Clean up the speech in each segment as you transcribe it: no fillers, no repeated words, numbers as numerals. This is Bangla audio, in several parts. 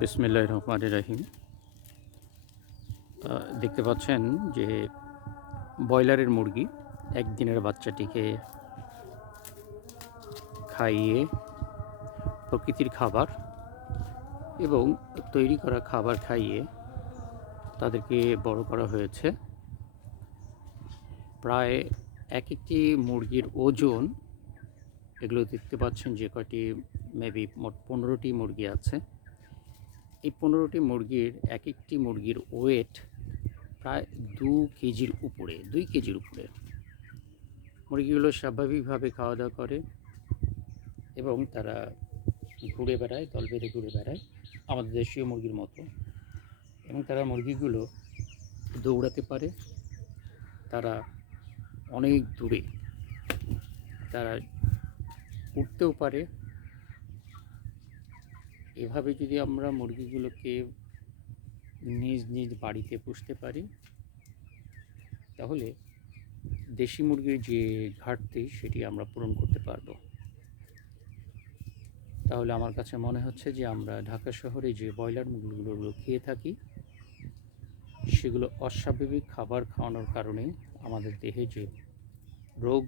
বিসমিল্লাহির রহমানির রহিম। দেখতে পাচ্ছেন যে ব্রয়লারের মুরগি একদিনের বাচ্চাটিকে খাইয়ে প্রকৃতির খাবার এবং তৈরি করা খাবার খাইয়ে তাদেরকে বড় করা হয়েছে। প্রায় একটি মুরগির ওজন, এগুলো দেখতে পাচ্ছেন যে কয়টি, মেবি মোট 15টি মুরগি আছে। এই 15টি মুরগির একটি মুরগির ওয়েট প্রায় 2 কেজির উপরে। মুরগিগুলো স্বাভাবিকভাবে খাওয়া দাওয়া করে এবং তারা ঘুরে বেড়ায়, দল বেঁধে ঘুরে বেড়ায় আমাদের দেশীয় মুরগির মতো। এবং তারা মুরগিগুলো দৌড়াতে পারে, তারা অনেক দূরে, তারা উঠতেও পারে। এভাবে যদি আমরা মুরগিগুলোকে নিজ নিজ বাড়িতে পুষতে পারি, তাহলে দেশি মুরগির যে ঘাটতি সেটি আমরা পূরণ করতে পারবো। তাহলে আমার কাছে মনে হচ্ছে যে আমরা ঢাকা শহরে যে ব্রয়লার মুরগিগুলো খেয়ে থাকি, সেগুলো অস্বাভাবিক খাবার খাওয়ানোর কারণে আমাদের দেহে যে রোগ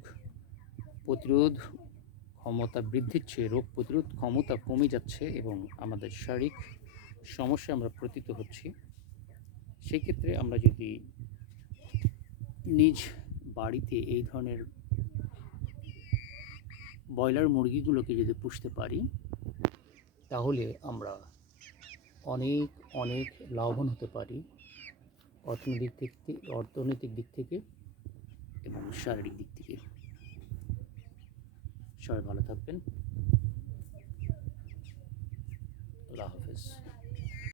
প্রতিরোধ ক্ষমতা বৃদ্ধির চেয়ে রোগ প্রতিরোধ ক্ষমতা কমে যাচ্ছে এবং আমাদের শারীরিক সমস্যা আমরা পতিত হচ্ছি। সেক্ষেত্রে আমরা যদি নিজ বাড়িতে এই ধরনের ব্রয়লার মুরগিগুলোকে যদি পুষতে পারি, তাহলে আমরা অনেক অনেক লাভবান হতে পারি অর্থনৈতিক দিক থেকে এবং শারীরিক দিক থেকে। সবাই ভালো থাকবেন। আল্লাহ হাফেজ।